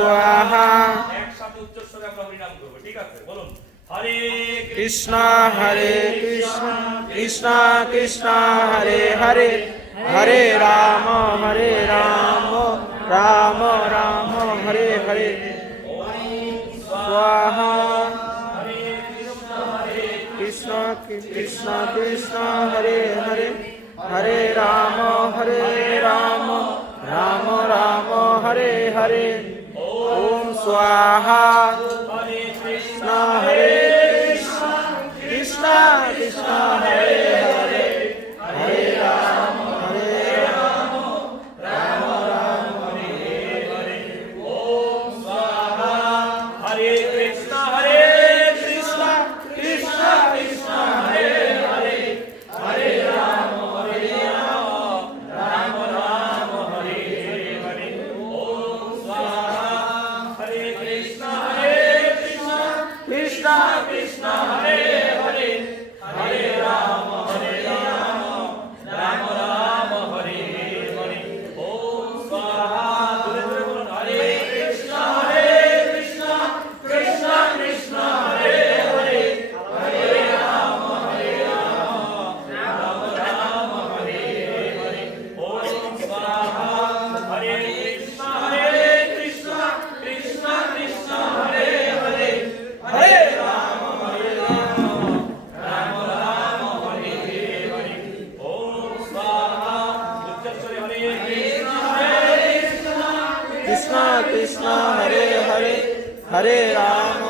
स्वाहा একসাথে উচ্চস্বরে আমরা হরিনাম করব। ঠিক আছে, বলুন হরে कृष्णा हरे कृष्णा कृष्णा कृष्णा हरे हरे हरे राम राम राम हरे हरे स्वाहा कृष्णा कृष्णा कृष्णा हरे हरे हरे राम राम राम हरे हरे ओम स्वाहा कृष्णा हरे कृष्णा कृष्णा कृष्णा हरे हरे हरे राम राम हरे हरे ओम स्वाहा हरे कृष्णा कृष्णा कृष्णा हरे हरे हरे राम राम हरे हरे ओम स्वाहा हरे कृष्णा कृष्णा कृष्णा हरे हरे हरे राम राम हरे हरे ओम स्वाहा बोले बोले बोलुन हरे कृष्णा कृष्णा कृष्णा हरे हरे हरे राम राम हरे हरे ओम स्वाहा हरे कृष्णा कृष्णा कृष्णा हरे हरे हरे राम हरे हरे ओम स्वाहा उच्चस्वरे हरे कृष्णा कृष्णा हरे हरे हरे राम